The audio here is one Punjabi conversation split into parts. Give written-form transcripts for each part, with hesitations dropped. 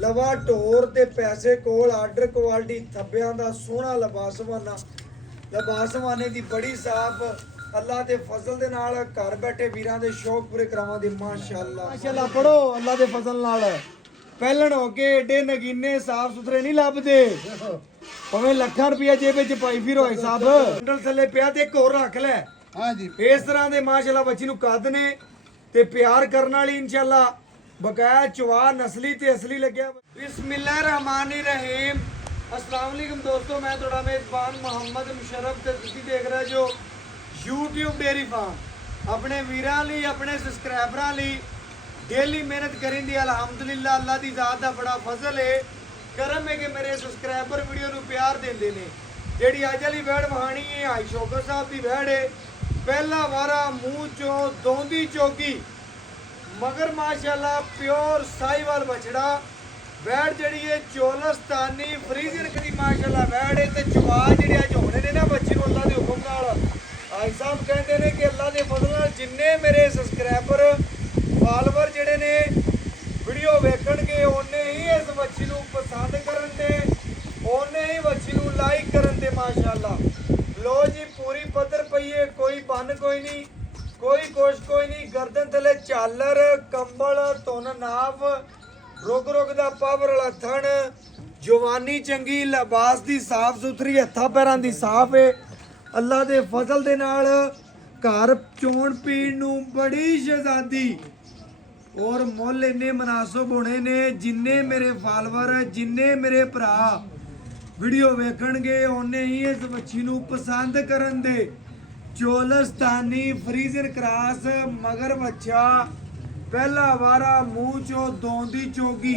ਲਵਾ ਢੋਰ ਤੇ ਪੈਸੇ ਕੋਲ ਆਰਡਰ ਕੁਆਲਿਟੀ ਥੱਬਿਆਂ ਦਾ ਸੋਹਣਾ ਲਬਾਸਵਾਨੇ ਦੀ ਬੜੀ ਸਾਫ ਅੱਲਾ ਦੇ ਫਜ਼ਲ ਦੇ ਨਾਲ ਘਰ ਬੈਠੇ ਵੀਰਾਂ ਦੇ ਸ਼ੌਕ ਪੂਰੇ ਕਰਾਵਾਂਗੇ ਮਾਸ਼ਾਅੱਲਾ ਪੜੋ ਅੱਲਾ ਦੇ ਫਜ਼ਲ ਨਾਲ ਪਹਿਲਣ ਹੋ ਕੇ ਏਡੇ ਨਗੀਨੇ ਸਾਫ ਸੁਥਰੇ ਨਹੀਂ ਲੱਭਦੇ ਭਾਵੇਂ ਲੱਖਾਂ ਰੁਪਇਆ ਜੇਬ ਵਿੱਚ ਪਾਈ ਫਿਰੋ ਸਾਹਿਬ ਕੰਡਲ ਥੱਲੇ ਪਿਆ ਤੇ ਇੱਕ ਹੋਰ ਰੱਖ ਲੈ ਹਾਂਜੀ ਇਸ ਤਰ੍ਹਾਂ ਦੇ ਮਾਸ਼ਾਅੱਲਾ ਬੱਚੀ ਨੂੰ ਕੱਦ ਨੇ ਤੇ ਪਿਆਰ ਕਰਨ ਵਾਲੀ ਇਨਸ਼ਾਅੱਲਾ ਬਕਾਇਆ ਚਵਾ ਨਸਲੀ ਤੇ ਅਸਲੀ ਲੱਗਿਆ ਬਿਸਮਿल्लाहिर्रहमानिर्रहीम अस्सलाम वालेकुम दोस्तों मैं थोड़ा मेजबान मोहम्मद मुशर्रफ ਤੇ ਤੁਸੀਂ ਦੇਖ ਰਹੇ ਜੋ YouTube ਡੇਰੀ ਫਾਰਮ ਆਪਣੇ ਵੀਰਾਂ ਲਈ ਆਪਣੇ ਸਬਸਕ੍ਰਾਈਬਰਾਂ ਲਈ ਡੇਲੀ ਮਿਹਨਤ ਕਰਨ ਦੀ ਅਲਹਮਦੁਲਿਲਾ ਅੱਲਾ ਦੀ ਜ਼ਾਤ ਦਾ ਬੜਾ ਫਜ਼ਲ ਹੈ ਕਰਮ ਹੈ ਕਿ ਮੇਰੇ ਸਬਸਕ੍ਰਾਈਬਰ ਵੀਡੀਓ ਨੂੰ ਪਿਆਰ ਦਿੰਦੇ ਨੇ ਜਿਹੜੀ ਅੱਜ ਵਾਲੀ ਵੈੜ ਵਹਾਣੀ ਹੈ ਹਾਈ ਸ਼ੌਕਰ ਸਾਹਿਬ ਦੀ ਵੈੜ ਹੈ ਪਹਿਲਾ ਵਾਰਾ ਮੂੰਹ ਚੋਂ ਦੋਂਦੀ ਚੋਗੀ मगर माशाल्लाह प्योर साहिवाल बछड़ा वैड़ जड़ी है चोलस्तानी फ्रीजर करी माशाल्लाह वैड़ है ते चवा जड़ी अज होने ने ना बच्ची नूं अल्लाह दे हुक्म नाल भाई साहब कहंदे ने कि अल्लाह दे फजल नाल जिन्ने मेरे सब्सक्राइबर फॉलोअर जड़े ने वीडियो वेखणगे ओने ही इस बच्ची नूं पसंद करन दे ओने ही बच्ची नूं लाइक करन दे माशाल्लाह लो जी पूरी पत्थर पई है कोई बन कोई नहीं कोई कोश कोई नहीं गर्दन थले झालर कंबल धुन नाफ रुक रुक दा पावर वाला थण जवानी चंगी लिबास दी साफ सुथरी हत्था पैरां दी साफ है अल्लाह दे फजल दे नाल घर चोण पीण नूं बड़ी शहजादी और मुल इन्ने मुनासिब होने ने जिन्ने मेरे फॉलोअर जिन्ने मेरे भरा वीडियो वेखणगे ओने ही इस बच्ची नूं पसंद करन दे चोलस्तानी फ्रीजर क्रास मगर बच्चा पहला वारा मुंह चो दोंदी चोगी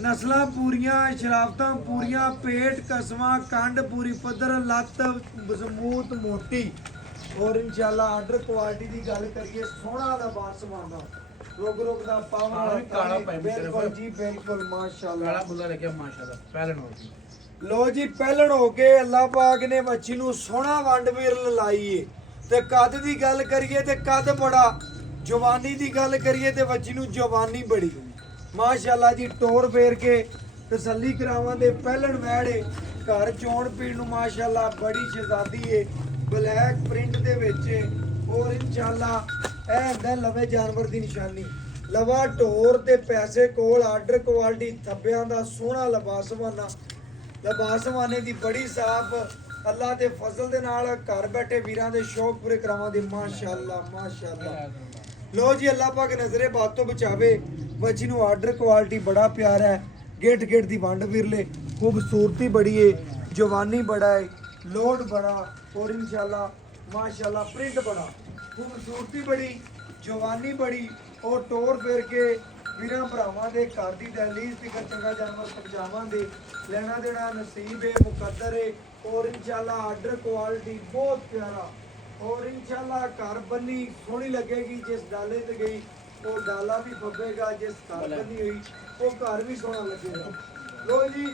नस्लां पूरियां शराफतां पूरियां पेट कसवा कंड पूरी पद्धर लत्त मजबूत मोटी और इंशाल्लाह आर्डर क्वालिटी की गल करिए सोहना दा बासमाना रोग दा पावन बिल्कुल जी बिल्कुल माशाल्लाह काला बुल्ला लगे माशाल्लाह पहलन हो जी लो जी पहलण हो के अल्लाह पाक ने बच्ची नूं सोहना वंड विरल लाई है ते कद दी गल करिए ते कद बड़ा जवानी दी गल करिए ते बच्ची नूं जवानी बड़ी माशाल्लाह जी टोर फेर के तसल्ली करावां दे पहलण वैड़े घर चोण पीण नूं माशाल्लाह बड़ी शहजादी है ब्लैक प्रिंट दे विच और इंशाल्लाह ए हुंदा लवे जानवर दी निशानी लवा ढोर ते पैसे कोल आर्डर क्वालिटी थब्बियां दा सोहना लबासवाने दी बड़ी साफ अल्लाह दे फजल दे नाल घर बैठे वीरां दे शौक पूरे करावांगे माशाअल्लाह लो जी अल्लाह पाक नजरे बात तो बचावे बच्ची नूं आर्डर क्वालिटी बड़ा प्यारा है गेट गेट दी वंड विरले खूबसूरती बड़ी है जवानी बड़ा है लोड बड़ा और इंशाल्लाह माशाल्लाह प्रिंट बड़ा खूबसूरती बड़ी जवानी बड़ी और टोर फेर के ਵੀਰਾਂ ਭਰਾਵਾਂ ਦੇ ਘਰ ਦੀ ਦਹਲੀਜ਼ ਤੇ ਚੰਗਾ ਜਾਨਵਰ ਪਹੁੰਚਾਵਾਂਗੇ ਲੈਣਾ ਦੇਣਾ ਨਸੀਬ ਹੈ ਮੁਕੱਦਰ ਹੈ और इंशाल्लाह आर्डर क्वालिटी बहुत प्यारा और इंशाल्लाह घर बनी सोहनी लगेगी जिस डाले ते गई वो डाला भी फबेगा जिस घर बनी हुई वो घर भी सोहना लगेगा लो जी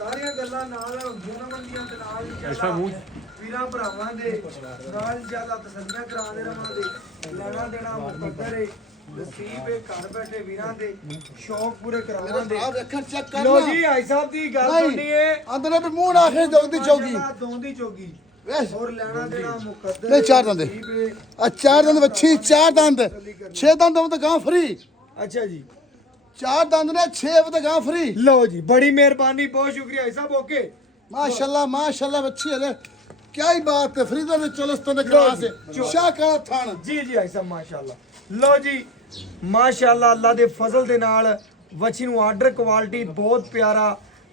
सारियां गल्लां नाल होंदियां ना बंदियां ते नाल इंशाल्लाह ਵੀਰਾਂ ਭਰਾਵਾਂ ਦੇ ਨਾਲ इंशाल्लाह तसल्लियां कराने रहांगे ਲੈਣਾ ਦੇਣਾ ਮੁਕੱਦਰ ਹੈ नसीब है घर बैठे वीरां दे शौक पूरे करावांगे लो जी भाई साहब दी गल सुननी है अंदर पे मुंह आखे दोंदी चौगी और लेना देना मुकद्दर नहीं चार दंद चार दंद बच्ची चार दंद छह दंद तो गांव फ्री अच्छा जी चार दंद ने 6 तो गांव फ्री लो जी बड़ी मेहरबानी बहुत शुक्रिया भाई साहब ओके माशाल्लाह बच्ची है क्या ही बात है फ्रीजर में चोलस्तान क्रास है शाह का थाना जी भाई साहब माशाल्लाह लो जी माशाल्लाह अल्लाह दे फजल दे नाल बच्ची नूं आर्डर क्वालिटी बहुत प्यारा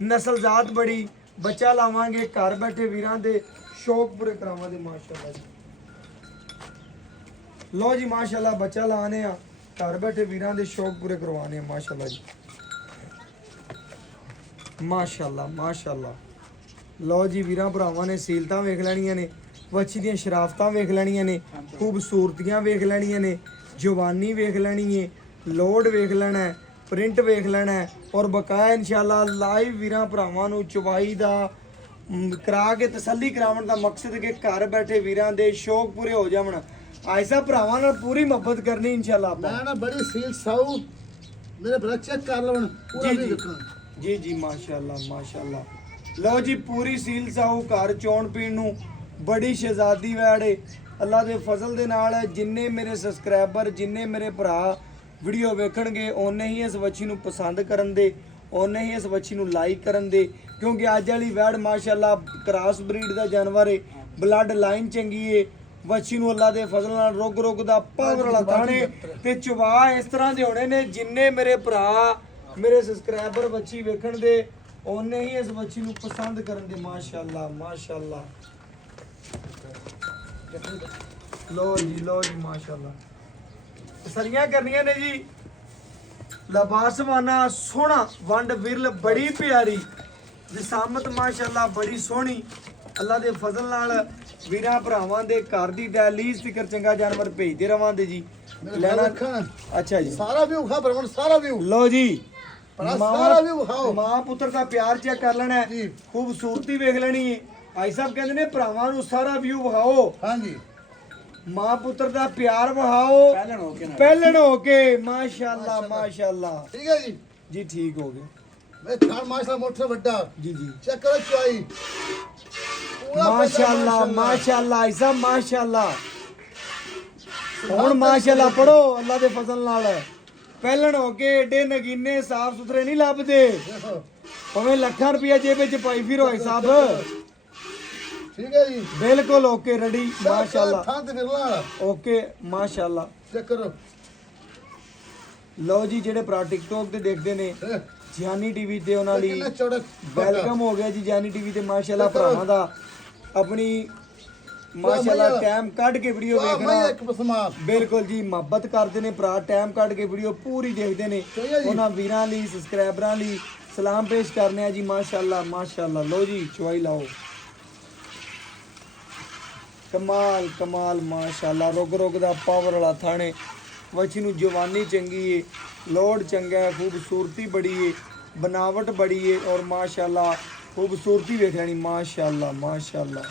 नस्लजात बड़ी बच्चा लावांगे घर बैठे वीरां दे शौक पूरे करावांगे माशाल्लाह जी लो जी माशाल्लाह बच्चा लाने आ घर बैठे वीरां दे शौक पूरे करवाने आ माशाल्लाह जी माशाल्लाह लो जी वीरां भरावां ने सीलतां वेख लैणियां ने बच्ची दीयां शराफतां वेख लैणियां ने खूबसूरतियां वेख लैणियां ने जवानी वेख लेनी है लोड वेख लेना है प्रिंट वेख लेना है और बकाया इंशाल्लाह लाइव वीरां भरावां नूं चवाई दा करा के तसल्ली करावन दा मकसद कि घर बैठे वीरां दे शौक पूरे हो जावन ऐसा भरावां नाल पूरी मोहब्बत करनी इंशाल्लाह ना बड़ी सील साऊ मेरे भरा चेक कर लो पूरा जी, भी जी। देखो ਜੀ ਜੀ ਮਾਸ਼ਾਅੱਲਾ ਮਾਸ਼ਾਅੱਲਾ। ਲਓ ਜੀ ਪੂਰੀ ਸੀਲ ਸਾਊ ਘਰ ਚੋਣ ਪੀਣ ਨੂੰ ਬੜੀ ਸ਼ਹਿਜ਼ਾਦੀ ਵੈੜ ਏ। ਅੱਲਾ ਦੇ ਫਜ਼ਲ ਦੇ ਨਾਲ ਜਿੰਨੇ ਮੇਰੇ ਸਬਸਕ੍ਰਾਈਬਰ ਜਿੰਨੇ ਮੇਰੇ ਭਰਾ ਵੀਡੀਓ ਵੇਖਣਗੇ ਓਨੇ ਹੀ ਇਸ ਵੱਛੀ ਨੂੰ ਪਸੰਦ ਕਰਨ ਦੇ, ਓਨੇ ਹੀ ਇਸ ਵੱਛੀ ਨੂੰ ਲਾਈਕ ਕਰਨ ਦੇ, ਕਿਉਂਕਿ ਅੱਜ ਵਾਲੀ ਵੈੜ ਮਾਸ਼ਾਅੱਲਾ ਕ੍ਰਾਸ ਬਰੀਡ ਦਾ ਜਾਨਵਰ ਏ, ਬਲੱਡ ਲਾਈਨ ਚੰਗੀ ਏ। ਵੱਛੀ ਨੂੰ ਅੱਲਾ ਦੇ ਫਜ਼ਲ ਨਾਲ ਰੁੱਗ ਦਾ ਪਾਵਰ ਵਾਲਾ ਥਾਣੇ ਤੇ ਚਵਾ ਇਸ ਤਰ੍ਹਾਂ ਦੇ ਹੋਣੇ ਨੇ ਜਿੰਨੇ ਮੇਰੇ ਭਰਾ ਮੇਰੇ ਸਬਸਕ੍ਰਾਈਬਰ ਵੱਛੀ ਵੇਖਣ ਦੇ ਉਹਨੇ ਹੀ ਇਸ ਵੱਛੀ ਨੂੰ ਪਸੰਦ ਕਰਨ ਦੇ। ਮਾਸ਼ਾਅੱਲਾ ਮਾਸ਼ਾਅੱਲਾ। ਲੋ ਜੀ ਮਾਸ਼ਾਅੱਲਾ। ਸਰੀਆਂ ਕਰਨੀਆਂ ਨੇ ਜੀ ਲਬਾਸਵਾਨਾ ਸੋਹਣਾ ਵੰਡ ਵਿਰਲ ਬੜੀ ਪਿਆਰੀ ਵਿਸਾਮਤ ਮਾਸ਼ਾਅੱਲਾ ਬੜੀ ਸੋਹਣੀ। ਅੱਲਾ ਦੇ ਫਜ਼ਲ ਨਾਲ ਵੀਰਾਂ ਭਰਾਵਾਂ ਦੇ ਘਰ ਦੀ ਦਹਲੀਜ਼ ਫਿਕਰ ਚੰਗਾ ਜਾਨਵਰ ਭੇਜਦੇ ਰਵਾਂਦੇ ਜੀ। ਲੈਣਾ ਅੱਛਾ ਜੀ सारा व्यू खा भरवन सारा व्यू ਲੋ ਜੀ ਭਰਾ ਸਾਰਾ ਵੀ ਵਿਖਾਓ। ਮਾਂ ਪੁੱਤਰ ਦਾ ਪਿਆਰ ਚੈੱਕ ਕਰ ਲੈਣਾ ਹੈ, ਜੀ। ਖੂਬਸੂਰਤੀ ਵੇਖ ਲੈਣੀ ਹੈ। ਭਾਈ ਸਾਹਿਬ ਕਹਿੰਦੇ ਨੇ ਭਰਾਵਾਂ ਨੂੰ ਸਾਰਾ ਵਿਊ ਵਿਖਾਓ, हाँ जी ਮਾਂ ਪੁੱਤਰ ਦਾ ਪਿਆਰ ਵਿਖਾਓ ਪਹਿਲਣ ਹੋ ਕੇ। ਮਾਸ਼ਾਅੱਲਾ ਮਾਸ਼ਾਅੱਲਾ। ठीक है जी ਜੀ ਠੀਕ ਹੋ ਗਏ मैं थान माशा मोटर बड्डा ਜੀ ਜੀ चेक करो चुआई पूरा ਮਾਸ਼ਾਅੱਲਾ ਮਾਸ਼ਾਅੱਲਾ ऐसा ਮਾਸ਼ਾਅੱਲਾ। ਹੁਣ ਮਾਸ਼ਾਅੱਲਾ ਪੜੋ ਅੱਲਾ ਦੇ ਫਜ਼ਲ ਨਾਲ ਪਹਿਲਣ ਹੋ ਕੇ ਏਡੇ ਨਗੀਨੇ ਸਾਫ ਸੁਥਰੇ ਨਹੀਂ ਲੱਭਦੇ, देखो ਭਾਵੇਂ ਲੱਖਾਂ ਰੁਪਇਆ ਜੇਬ ਵਿੱਚ ਪਾਈ ਫਿਰੋ ਭਾਈ ਸਾਹਿਬ। ठीक है जी ਬਿਲਕੁਲ ਓਕੇ ਰੈਡੀ ਮਾਸ਼ਾਅੱਲਾ थान ते फिरला ਓਕੇ ਮਾਸ਼ਾਅੱਲਾ। चेक करो ਲਓ ਜੀ ਜਿਹੜੇ ਭਰਾ ਟਿਕਟੋਕ ਤੇ ਦੇਖਦੇ ਨੇ ਜਿਆਨੀ ਟੀਵੀ ਤੇ ਉਹਨਾਂ ਲਈ कितना चौड़ा ਵੈਲਕਮ ਹੋ ਗਿਆ ਜੀ ਜਿਆਨੀ ਟੀਵੀ ਤੇ ਮਾਸ਼ਾਅੱਲਾ ਭਰਾਵਾਂ ਦਾ ਆਪਣੀ ਮਾਸ਼ਾਅੱਲਾ ਟਾਈਮ ਕੱਢ ਕੇ ਵੀਡੀਓ वाह मैं ਵੇਖਣਾ एक बसमा ਬਿਲਕੁਲ ਜੀ ਮੁਹੱਬਤ ਕਰਦੇ ਨੇ ਭਰਾ ਟਾਈਮ ਕੱਢ ਕੇ ਵੀਡੀਓ ਪੂਰੀ ਦੇਖਦੇ ਨੇ। ਸਹੀ ਹੈ ਜੀ। ਉਹਨਾਂ ਵੀਰਾਂ ਲਈ ਸਬਸਕ੍ਰਾਈਬਰਾਂ ਲਈ ਸਲਾਮ ਪੇਸ਼ ਕਰਨੇ ਆ ਜੀ ਮਾਸ਼ਾਅੱਲਾ ਮਾਸ਼ਾਅੱਲਾ। ਲਓ ਜੀ ਚੁਆਈ ਲਾਓ ਕਮਾਲ ਕਮਾਲ ਮਾਸ਼ਾਅੱਲਾ। ਰੁਗ ਦਾ ਪਾਵਰ ਵਾਲਾ ਥਾਣੇ ਵੱਛੀ ਨੂੰ ਜਵਾਨੀ ਚੰਗੀ ਏ, ਲੋੜ ਚੰਗਾ ਹੈ, ਖੂਬਸੂਰਤੀ ਬੜੀ ਏ, बनावट बड़ी है और माशाल्लाह खूबसूरती देखनी माशाल्लाह माशाल्लाह।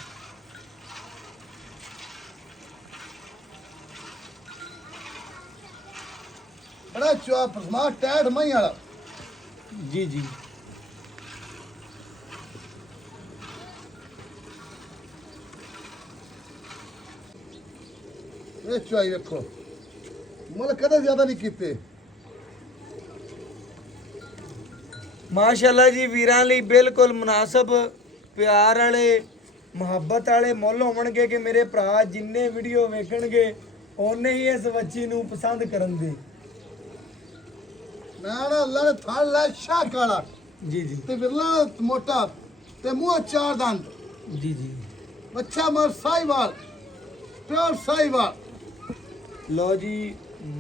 बड़ा चुआ परमा टैड मई वाला जी जी ये चुआई देखो मुल कदे ज्यादा नहीं कीते माशाल्लाह जी वीरां लई बिल्कुल मुनासिब प्यार वाले ਮੁਹੱਬਤ ਵਾਲੇ ਮੁੱਲ ਹੋਣਗੇ ਕਿ ਮੇਰੇ ਭਰਾ ਜਿੰਨੇ ਵੀਡੀਓ ਵੇਖਣਗੇ ਉਹਨੇ ਹੀ ਇਸ ਬੱਚੀ ਨੂੰ ਪਸੰਦ ਕਰਨ ਦੇ। ना ना अल्लाह ने थाल ला शाह काला जी जी ते बिरला मोटा ते मुंह चार दंद जी जी बच्चा मर साहिवाल प्योर साहिवाल। लो जी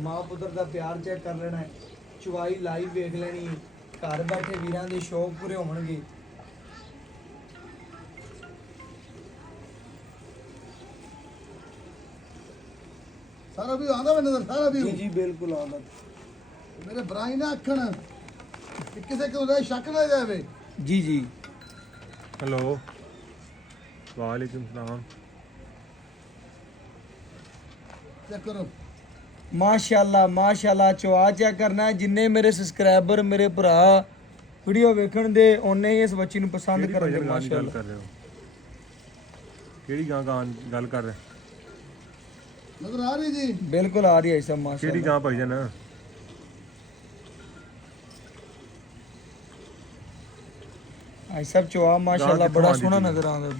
मां पुत्र ਦਾ ਪਿਆਰ ਚੈੱਕ ਕਰ ਲੈਣਾ ਹੈ, ਚੁਆਈ ਲਾਈਵ ਵੇਖ ਲੈਣੀ, ਘਰ ਬੈਠੇ ਵੀਰਾਂ ਦੇ ਸ਼ੌਕ ਪੂਰੇ ਹੋਣਗੇ। सारा भी आंदा में नजर सारा भी जी जी बिल्कुल आमद मेरे बराई ना अखण कि किसे को उदा शक ना जावे। जी जी हेलो वालेकुम सलाम। चेक करो माशाल्लाह माशाल्लाह चुआ चेक करना है, जिन्ने मेरे सब्सक्राइबर मेरे भरा वीडियो ਵੇਖਣ ਦੇ ਉਹਨੇ ਹੀ ਇਸ ਬੱਚੀ ਨੂੰ ਪਸੰਦ ਕਿਹੜੀ ਕਰਨਗੇ ਭਾਈਜਾਨ ਗੱਲ ਮਾਸ਼ਾਅੱਲਾ। ਕਰ ਰਹੇ ਹੋ? ਕਿਹੜੀ ਗਾਂ ਗੱਲ ਕਰ ਰਹੇ? नजर आ रही जी बिल्कुल आ रही है सब ਕਿਹੜੀ माशाल्लाह। ਗਾਂ ਭਾਈਜਾਨ? आई सब चुआ माशाल्लाह कित्थों बड़ा आंदी सोहना जी? नजर आंदा।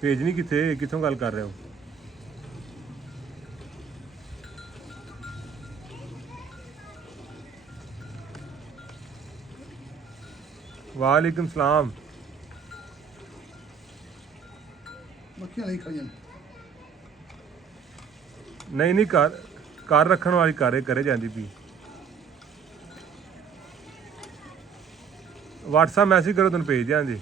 ਭੇਜਣੀ ਕਿੱਥੇ ਕਿੱਥੋਂ ਗੱਲ ਕਰ ਰਹੇ ਹੋ? वालेकुम सलाम। मक्खियां नहीं खाई नहीं नहीं कार रखण वाली करे जाती पी। व्हाट्सएप मैसेज करो तुम भेज दियां जी।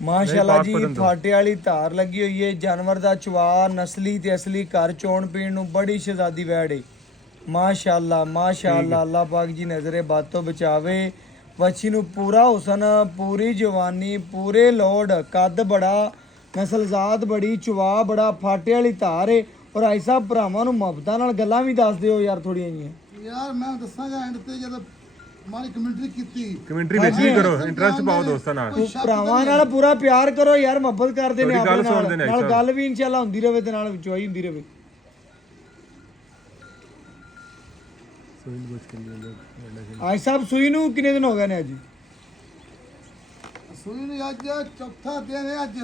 ਮਾਸ਼ਾਅੱਲਾ ਪਾਕ ਜੀ ਪਤੰਦੋ। ਫਾਟੇ ਵਾਲੀ ਧਾਰ ਲੱਗੀ ਹੋਈ ਹੈ, ਜਾਨਵਰ ਦਾ ਚਵਾ ਨਸਲੀ ਤੇ ਅਸਲੀ ਘਰ ਚੋਣ ਪੀਣ ਨੂੰ ਬੜੀ ਸ਼ਹਿਜ਼ਾਦੀ ਵੈੜ ਹੈ। ਮਾਸ਼ਾਅੱਲਾ ਮਾਸ਼ਾਅੱਲਾ ਅੱਲਾਹ ਪਾਕ ਜੀ ਨਜ਼ਰੇ ਬਾਤ ਤੋਂ ਬਚਾਵੇ। ਵੱਛੀ ਨੂੰ ਪੂਰਾ ਹੁਸਨ, ਪੂਰੀ ਜਵਾਨੀ, ਪੂਰੇ ਲੋੜ, ਕੱਦ ਬੜਾ, ਨਸਲਜ਼ਾਤ ਬੜੀ, ਚਵਾ ਬੜਾ, ਫਾਟੇ ਵਾਲੀ ਧਾਰ ਹੈ ਔਰ ਆਈ ਸਾਹਿਬ ਭਰਾਵਾਂ ਨੂੰ ਮੁਹੱਬਤਾਂ ਨਾਲ ਗੱਲਾਂ ਵੀ ਦੱਸ ਦਿਓ ਯਾਰ ਥੋੜੀਆਂ ਜੀਆਂ। ਯਾਰ ਮੈਂ ਦੱਸਾਂਗਾ ਐਂਡ ਤੇ ਜਦੋਂ ਮਾਰੀ ਕਮੈਂਟਰੀ ਕੀਤੀ ਕਮੈਂਟਰੀ ਵਿੱਚ ਵੀ ਕਰੋ, ਇੰਟਰਸਟ ਪਾਓ ਦੋਸਤਾਂ ਨਾਲ। ਕੋਈ ਸ਼ੱਕ ਭਰਾਵਾਂ ਨਾਲ ਪੂਰਾ ਪਿਆਰ ਕਰੋ ਯਾਰ, ਮੁਹੱਬਤ ਕਰਦੇ ਨੇ ਤੁਹਾਡੀ ਗੱਲ ਆਪਣੇ ਸੁਣਦੇ ਨੇ ਨਾਲ ਆਈ ਗੱਲ ਵੀ ਇਨਸ਼ਾਅੱਲਾ ਹੁੰਦੀ ਰਹੇ ਤੇ ਨਾਲ ਵਿਚੋਈ ਹੁੰਦੀ ਰਹੇ। ਆਈ ਸਾਹਿਬ ਸੂਈ ਨੂੰ ਕਿੰਨੇ ਦਿਨ ਹੋ ਗਏ ਨੇ ਅੱਜ? ਸੂਈ ਨੂੰ ਅੱਜ ਚੌਥਾ ਦਿਨ ਹੈ ਅੱਜ।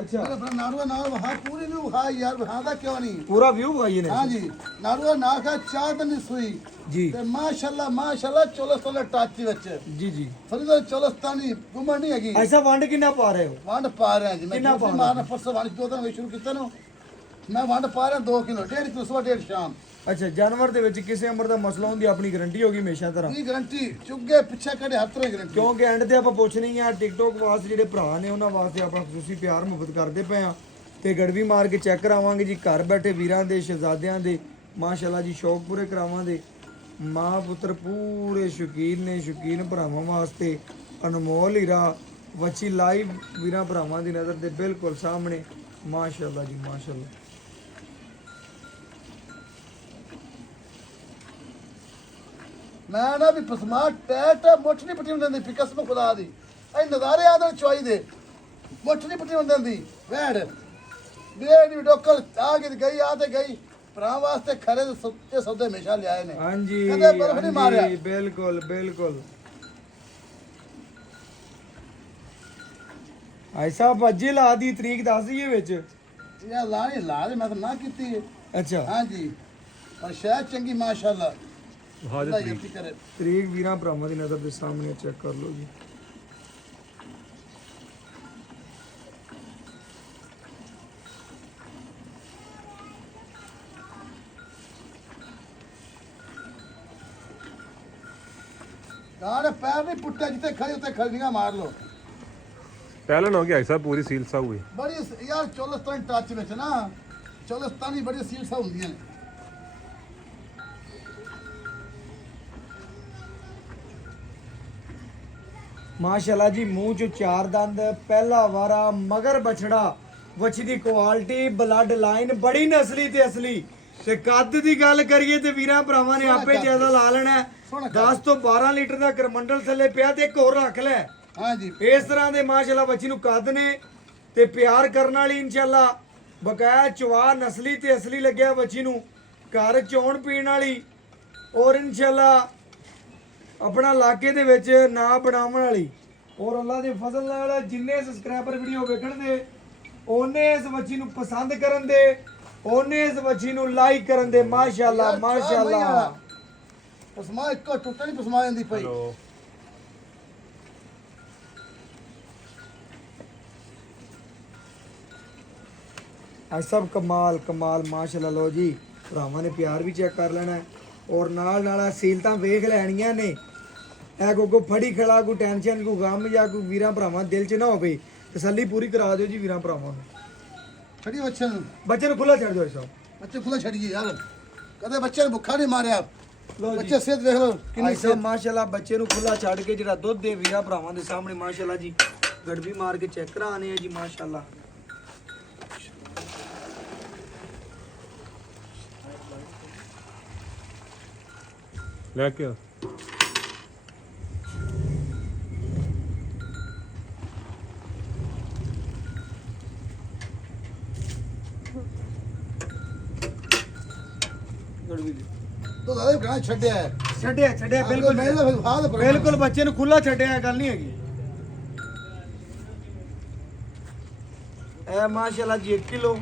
ਅੱਛਾ ਆਪਣਾ ਨਾੜੂਆ ਨਾਲ ਵਹਾ ਪੂਰੀ ਨੂੰ ਵਹਾ ਯਾਰ, ਵਹਾਦਾ ਕਿਉਂ ਨਹੀਂ? ਪੂਰਾ ਵਿਊ ਭਾਈ ਨੇ। हाँ जी, नारुआ नाखा चार दिन सुई जी ते माशाल्लाह चोलस्तानी टच विच जी जी फरीदा चोलस्तानी गुमड़ नहीं हैगी। ऐसा वंड किन्ना पा रहे हो? वंड पा रहे हैं जी, मैं कितना दूसरी पाना? मारना परसों वंड 2 दिन शुरू किया ना, मैं वंड पा रहा 2 किलो, 1.5 किलो सुबह 1.5 शाम। ਅੱਛਾ ਜਾਨਵਰ ਦੇ ਵਿੱਚ ਕਿਸੇ ਉਮਰ ਦਾ ਮਸਲਾ ਹੁੰਦੀ ਆਪਣੀ ਗਾਰੰਟੀ ਹੋਗੀ ਹਮੇਸ਼ਾ ਤਰ੍ਹਾਂ, की गारंटी चुगे पीछे कड़े हर तरह गारंटी। ਕਿਉਂਕਿ ਐਂਡ ਤੇ ਆਪਾਂ ਪੁੱਛ ਨਹੀਂ ਆ ਟਿਕਟੋਕ ਵਾਸਤੇ ਜਿਹੜੇ ਭਰਾ ਨੇ ਉਹਨਾਂ ਵਾਸਤੇ ਆਪਾਂ ਖੁਸ਼ੂਸੀ ਪਿਆਰ ਮੁਹੱਬਤ ਕਰਦੇ ਪਏ ਆ ਤੇ ਗੜਵੀ ਮਾਰ ਕੇ ਚੈੱਕ ਕਰਾਵਾਂਗੇ ਜੀ, ਘਰ ਬੈਠੇ ਵੀਰਾਂ ਦੇ ਸ਼ਹਿਜ਼ਾਦਿਆਂ ਦੇ ਮਾਸ਼ਾਅੱਲਾ ਜੀ ਸ਼ੌਕ ਪੂਰੇ ਕਰਾਵਾਂਗੇ। ਮਾਂ ਪੁੱਤਰ ਪੂਰੇ ਸ਼ੌਕੀਨ ਨੇ, ਸ਼ੌਕੀਨ ਭਰਾਵਾਂ ਵਾਸਤੇ ਅਨਮੋਲ ਹੀਰਾ ਵੱਛੀ ਲਾਈਵ ਵੀਰਾਂ ਭਰਾਵਾਂ ਦੀ ਨਜ਼ਰ ਦੇ ਬਿਲਕੁਲ ਸਾਹਮਣੇ ਮਾਸ਼ਾਅੱਲਾ ਜੀ ਮਾਸ਼ਾਅੱਲਾ। मैं ना भी पसमा टैट मुठ नहीं पटी होंदी फिर कसम खुदा दी ऐ नज़ारे आदे चोई दे मुठ नहीं पटी होंदी बैठ दे नहीं डोकल आगे गई आते गई भरा वास्ते खरे सच्चे सौदे हमेशा ले आए ने। हाँ जी कदे बर्फ नहीं मारिया। हाँ जी, बिल्कुल बिल्कुल। भाई साहब अज्जे ला दी तरीक दस दिए विच यार लानी ला दे, मैं तो ना कीती है। अच्छा हाँ जी, और शायद चंगी माशाल्लाह ਹਾਜ਼ਰ अल्लाह यकीन करे। तरीक वीरां भरावां दी नजर दे सामने चेक कर लो जी। गाने पैर नहीं पुट्टे जिते खड़ी उते खड़ियां मार लो। ਪਹਿਲਨ ਹੋ ਗਿਆ ਐਸਾ ਪੂਰੀ ਸੀਲ ਸਾ ਹੋਈ। बड़ी यार चोलस्तानी टच विच ना, चोलस्तानी बड़ी सीलसा होंदियां ने। माशाल्लाह जी मूंह चो चार दंद पहला वारा मगर बछड़ा वछी दी क्वालिटी ब्लड लाइन बड़ी नस्ली ते असली ते कद दी गल करिए ते वीरां भरावां ने आपे ज्यादा ला लेना है। 10 ਤੋਂ 12 ਲੀਟਰ ਦਾ ਕਰਮੰਡਲ ਥੱਲੇ ਪਿਆ ਤੇ ਇੱਕ ਹੋਰ ਰੱਖ ਲੈ। हाँ जी, ਇਸ ਤਰ੍ਹਾਂ ਦੇ ਮਾਸ਼ਾਅੱਲਾ ਬੱਚੀ ਨੂੰ ਕੱਦ ਨੇ ਤੇ ਪਿਆਰ ਕਰਨ ਵਾਲੀ ਇਨਸ਼ਾਅੱਲਾ ਬਕਾਇਆ ਚਵਾ ਨਸਲੀ ਤੇ ਅਸਲੀ ਲੱਗਿਆ ਬੱਚੀ ਨੂੰ, ਘਰ ਚੋਣ ਪੀਣ ਵਾਲੀ ਔਰ ਇਨਸ਼ਾਅੱਲਾ ਆਪਣਾ ਇਲਾਕੇ ਦੇ ਵਿੱਚ ਨਾਂ ਬਣਾਉਣ ਵਾਲੀ ਔਰ ਅੱਲਾ ਦੇ ਫਜ਼ਲ ਨਾਲ ਜਿੰਨੇ ਸਬਸਕ੍ਰਾਈਬਰ ਵੀਡੀਓ ਵੇਖਣ ਦੇ ਉਹਨੇ ਇਸ ਬੱਚੀ ਨੂੰ ਪਸੰਦ ਕਰਨ ਦੇ, ਉਹਨੇ ਇਸ ਬੱਚੀ ਨੂੰ ਲਾਈਕ ਕਰਨ ਦੇ। ਮਾਸ਼ਾਅੱਲਾ ਮਾਸ਼ਾਅੱਲਾ। पसमा एक टुट्टा नहीं पसमा जांदी पई। ਹੈਲੋ आज सब कमाल कमाल माशाल्लाह। लो जी भरावां ने प्यार भी चेक कर लेना है और नाल नाल सीलतां वेख लैणियां ने। ऐ को फड़ी खड़ा कोई टेंशन कोई गम या कोई वीरां भरावां दिल च ना होवे, तसल्ली पूरी करा दिओ जी वीरां भरावां नूं। छड़ी बच्चे नु, बच्चे नूं खुला छड़ दिओ साहब। बच्चे खुला छड़िए यार, कदे बच्चे ने भुखा नहीं मारिया। लो जी बच्चे सेहत देख लो कितनी आई साहब माशाल्लाह बच्चे नूं खुला छड़ के जिहड़ा दुੱਧ ਦੇ ਵੀਰਾਂ ਭਰਾਵਾਂ ਦੇ ਸਾਹਮਣੇ माशाल्लाह जी गड़बी मार के चेक कराने हैं जी माशाल्लाह। ਲੈ ਕੇ ਆ। गड़बी दी तो दादा कहां छड्या है। ਛੱਡਿਆ ਛੱਡਿਆ बिल्कुल ਬਿਲਕੁਲ मैं तो हां ਬਿਲਕੁਲ ਬੱਚੇ ਨੂੰ ਖੁੱਲਾ ਛੱਡਿਆ ਗੱਲ ਨਹੀਂ ਹੈਗੀ। ਇਹ ਮਾਸ਼ਾਅੱਲਾ ਜੀ 1 ਕਿਲੋ,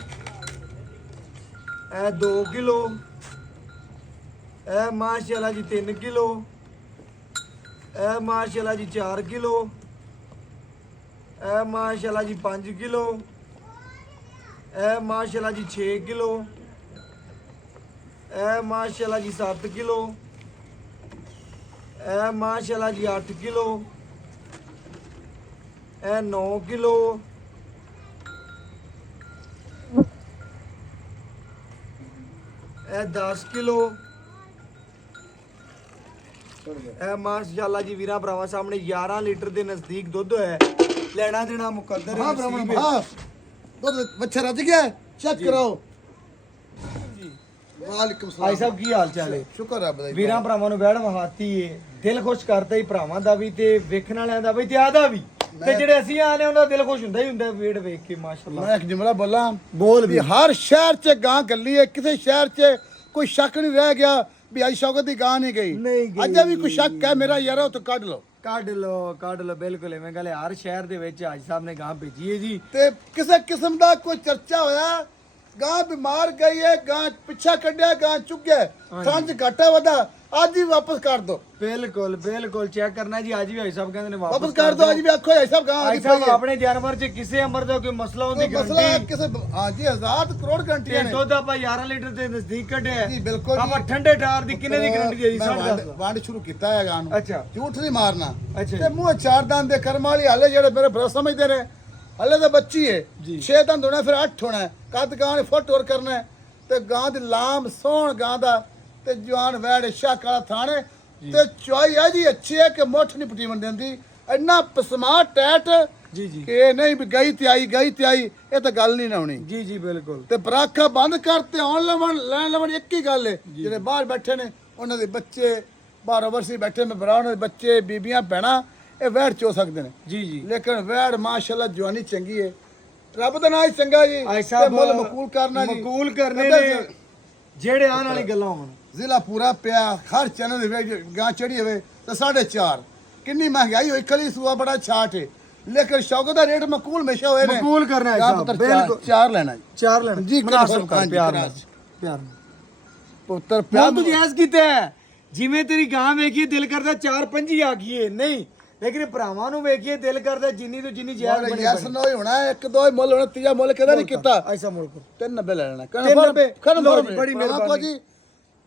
ਇਹ 2 ਕਿਲੋ, ਇਹ ਮਾਸ਼ਾਅੱਲਾ ਜੀ 3 ਕਿਲੋ, ਇਹ ਮਾਸ਼ਾਅੱਲਾ ਜੀ 4 ਕਿਲੋ, ਇਹ ਮਾਸ਼ਾਅੱਲਾ ਜੀ 5 ਕਿਲੋ, ਇਹ ਮਾਸ਼ਾਅੱਲਾ ਜੀ 6 ਕਿਲੋ, ਇਹ ਮਾਸ਼ਾਅੱਲਾ ਜੀ 7 ਕਿਲੋ, ਇਹ ਮਾਸ਼ਾਅੱਲਾ ਜੀ 8 ਕਿਲੋ, ਇਹ 9 ਕਿਲੋ, ਇਹ 10 ਕਿਲੋ, ਇਹ ਮਾਸ਼ਾਅੱਲਾ ਜੀ ਵੀਰਾਂ ਭਰਾਵਾਂ ਸਾਹਮਣੇ 11 ਲੀਟਰ ਦੇ ਨਜ਼ਦੀਕ ਦੁੱਧ ਹੈ। ਲੈਣਾ ਦੇਣਾ ਮੁਕੱਦਰ हां ਹੈ, ब्राह्मण नसीब है। हां तो बच्चा रज गया, चेक कराओ। ਵਾਲੇਕੁਮ ਭਾਈ ਸਾਹਿਬ ਕੀ ਹਾਲ ਚਾਲ ਹੈ? ਸ਼ੁਕਰ ਰੱਬ ਦਾ ਜੀ। ਵੀਰਾਂ ਭਰਾਵਾਂ ਨੂੰ ਬੈਠ ਵਹਾਤੀ ਏ, ਦਿਲ ਖੁਸ਼ ਕਰਦਾ ਹੀ ਭਰਾਵਾਂ ਦਾ ਵੀ ਤੇ ਵੇਖਣ ਵਾਲਿਆਂ ਦਾ ਵੀ ਤੇ ਆਦਾ ਵੀ, ਤੇ ਜਿਹੜੇ ਅਸੀਂ ਆਨੇ ਉਹਨਾਂ ਦਾ ਦਿਲ ਖੁਸ਼ ਹੁੰਦਾ ਹੀ ਹੁੰਦਾ ਵੀਡ ਵੇਖ ਕੇ ਮਾਸ਼ਾਅੱਲਾ। ਮੈਂ ਇੱਕ ਜੁਮਲਾ ਬੋਲਾਂ ਬੋਲ ਵੀ ਹਰ ਸ਼ਹਿਰ 'ਚ ਗਾਂ ਗੱਲੀ ਹੈ, ਕਿਸੇ ਸ਼ਹਿਰ 'ਚ ਕੋਈ ਸ਼ੱਕ ਨਹੀਂ ਰਹਿ ਗਿਆ ਵੀ ਅੱਜ ਸ਼ੌਕਤ ਦੀ ਗਾਂ ਨਹੀਂ ਗਈ। ਨਹੀਂ ਗਈ। ਅੱਜ ਵੀ ਕੋਈ ਸ਼ੱਕ ਹੈ ਮੇਰਾ ਯਾਰ ਉਹ ਤੋਂ ਕੱਢ ਲਓ। ਕੱਢ ਲੋ ਬਿਲਕੁਲ ਐਵੇਂ ਗੱਲ ਹੈ। ਹਰ ਸ਼ਹਿਰ ਦੇ ਵਿੱਚ ਹਾਜੀ ਸਾਹਿਬ ਨੇ ਗਾਂ ਭੇਜੀ ਹੈ ਜੀ। ਤੇ ਕਿਸੇ ਕਿਸਮ ਦਾ ਕੋਈ ਚਰਚਾ ਹੋਇਆ ਗਾਂ ਬਿਮਾਰ ਗਈ ਹੈ, ਗਾਂ ਪਿੱਛਾ ਕੱਢਿਆ, ਗਾਂ ਚੁੱਕਿਆ, ਥਾਂ ਘਾਟਾ ਵਧਾ, ਅੱਜ ਹੀ ਵਾਪਸ ਕਰ ਦੋ। ਬਿਲਕੁਲ ਚੈੱਕ ਕਰਨਾ ਜੀ। ਅੱਜ ਵੀ ਹਾਜੀ ਸਾਹਿਬ ਕਹਿੰਦੇ ਨੇ ਵਾਪਸ ਕਰ ਦੋ। ਅੱਜ ਵੀ ਆਖੋ ਭਾਈ ਸਾਹਿਬ ਗਾਂ ਆ ਹਾਜੀ ਗਈ ਸਾਹਿਬ ਆਪਣੇ ਜਾਨਵਰ 'ਚ ਕਿਸੇ ਅਮਰ ਦਾ ਕੋਈ ਮਸਲਾ ਹੁੰਦੀ ਮਸਲਾ ਗਰੰਟੀ ਕਿਸੇ ਹਾਂਜੀ 1000 ਕਰੋੜ ਗਰੰਟੀਆਂ ਨੇ ਦੁੱਧ ਆਪਾਂ 11 ਲੀਟਰ ਦੇ ਨਜ਼ਦੀਕ ਕੱਢਿਆ ਜੀ ਬਿਲਕੁਲ ਜੀ। ਆਪਾਂ ਠੰਡੇ ਠਾਰ ਦੀ ਕਿੰਨੇ ਦੀ ਗਰੰਟੀ ਦੇ ਜੀ? ਮੈਂ 10.5 ਵੰਡ ਸ਼ੁਰੂ ਕੀਤਾ ਹੈ ਗਾਂ ਨੂੰ। ਅੱਛਾ ਝੂਠ ਨਹੀਂ ਮਾਰਨਾ। ਅੱਛਾ ਤੇ ਮੂੰਹ ਚਾਰ ਦੰਦ ਦੇ ਕਰਮ ਵਾਲੀ ਹਾਲੇ ਜਿਹੜੇ ਮੇਰੇ ਭਰਾ ਸਮਝਦੇ ਨੇ ਹਲੇ ਤਾਂ ਬੱਚੀ ਹੈ। ਜੀ। 6 ਦੰਦ ਹੋਣਾ ਫਿਰ 8 ਹੋਣਾ ਹੈ। ਕੱਦ ਗਾਂ ਨੇ ਫੁੱਟ ਹੋਰ ਕਰਨਾ ਹੈ। ਤੇ ਗਾਂ ਦੀ ਲਾਮ ਸੋਹਣ ਗਾਂ ਦਾ ਤੇ ਜਵਾਨ ਵੈੜ ਸ਼ੱਕ ਵਾਲਾ ਥਾਣੇ ਤੇ ਚੁਆਈ ਆ ਜੀ ਅੱਛੀ ਹੈ ਕਿ ਮੁੱਠ ਨਹੀਂ ਪਟੀਵਣ ਦਿੰਦੀ। ਇੰਨਾ ਪਸਮਾ ਟੈਟ ਜੀ ਕਿ ਇਹ ਨਹੀਂ ਵੀ ਗਈ ਤੇ ਆਈ ਇਹ ਤਾਂ ਗੱਲ ਨਹੀਂ ਨਾ ਹੋਣੀ। ਜੀ ਬਿਲਕੁਲ। ਤੇ ਬਰਾਖਾ ਬੰਦ ਕਰ ਤੇ ਆਉਣ ਲੈਣ ਲਵਣ ਇੱਕ ਹੀ ਗੱਲ ਹੈ। ਜਿਹੜੇ ਬਾਹਰ ਬੈਠੇ ਨੇ ਉਹਨਾਂ ਦੇ ਬੱਚੇ 12 ਵਰਸੀ ਬੈਠੇ ਮੈਂ ਭਰਾ ਉਹਨਾਂ ਦੇ ਬੱਚੇ ਬੀਬੀਆਂ ਭੈਣਾਂ ਇਹ ਵੈੜ ਚੋ ਸਕਦੇ ਨੇ। ਜੀ ਲੇਕਿਨ ਵੈੜ ਮਾਸ਼ਾਅੱਲਾ ਜਵਾਨੀ ਚੰਗੀ ਹੈ। ਰੱਬ ਦਾ ਨਾਮ ਹੀ ਚੰਗਾ ਜੀ। ਆਈ ਸਾਹਿਬ ਮੁੱਲ ਮਕੂਲ ਕਰਨਾ ਜੀ। ਮਕੂਲ ਕਰਨੇ ਨੇ ਜਿਹੜੇ ਆਉਣ ਵਾਲੀ ਗੱਲਾਂ ਹੋਣ। ਜ਼ਿਲ੍ਹਾ ਪੂਰਾ ਪਿਆ ਹਰ ਚੈਨਲ ਦੇ ਵਿੱਚ ਗਾਂ ਚੜੀ ਹੋਵੇ ਤਾਂ 4.5 ਕਿੰਨੀ ਮਹਿੰਗਾਈ ਹੋਈ ਕਲੀ ਸੂਆ ਬੜਾ ਛਾਟ ਹੈ। ਲੇਕਿਨ ਸ਼ੌਕਤ ਦਾ ਰੇਟ ਮਕੂਲ ਹਮੇਸ਼ਾ ਹੋਏ ਨੇ। ਮਕੂਲ ਕਰਨਾ ਹੈ ਗਾਂ ਸਾਹਿਬ, ਪੁੱਤਰ ਬਿਲਕੁਲ। 4 ਲੈਣਾ ਜੀ। 4 ਲੈਣ ਜੀ, ਮੁਨਾਸਬ ਕਰ ਹਾਂਜੀ, ਪਿਆਰ ਕਰਾਰ। ਨਾਲ ਪੁੱਤਰ ਪਿਆਰ ਤੂੰ ਜਾਇਜ਼ ਕੀਤਾ ਹੈ। ਜਿਵੇਂ ਤੇਰੀ ਗਾਂ ਵੇਖੀਏ ਦਿਲ ਕਰਦਾ 4-5 ਹੀ ਆ ਗਈਏ ਨਹੀਂ, ਲੇਕਿਨ ਭਰਾਵਾਂ ਨੂੰ ਵੇਖੀਏ ਦਿਲ ਕਰਦਾ ਜਿੰਨੀ ਤੋਂ ਜਿੰਨੀ ਜਾਇਜ਼ ਬਣੀ ਯੈਸ ਨੋ ਹੀ ਹੋਣਾ ਹੈ। ਇੱਕ ਦੋ ਹੀ ਮੁੱਲ ਹੋਣਾ, ਤੀਜਾ ਮੁੱਲ ਕਿਹਦਾ ਨਹੀਂ ਕੀਤਾ। ਐਸਾ ਮੁਲਕ 390 ਲੈ ਲੈਣਾ। 390 ਲਓ ਜੀ, ਬੜੀ ਮਿਹਰਬਾਨੀ। ਜੀ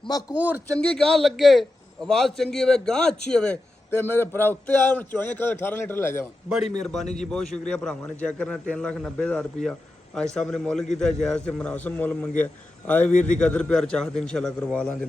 ਮਕੂਰ ਚੰਗੀ ਗਾਂ ਲੱਗੇ, ਆਵਾਜ਼ ਚੰਗੀ ਹੋਵੇ, ਗਾਂ ਅੱਛੀ ਹੋਵੇ ਤੇ ਮੇਰੇ ਭਰਾ ਉੱਤੇ ਆਉਣ ਚੋਈਆਂ ਕਦੇ 18 ਲੀਟਰ ਲੈ ਜਾਵਣ। ਬੜੀ ਮਿਹਰਬਾਨੀ ਜੀ, ਬਹੁਤ ਸ਼ੁਕਰੀਆ ਭਰਾਵਾਂ ਨੇ ਚੈੱਕ ਕਰਨਾ। 3,90,000 ਰੁਪਇਆ ਅੱਜ ਸਾਹਿਬ ਨੇ ਮੁੱਲ ਕੀਤਾ, ਜਾਇਜ਼ ਤੇ ਮੁਨਾਸਬ ਮੁੱਲ ਮੰਗਿਆ। ਆਏ ਵੀਰ ਦੀ ਕਦਰ ਪਿਆਰ ਚਾਹਤ ਇਨਸ਼ਾਅੱਲਾ ਕਰਵਾ ਲਾਂਗੇ।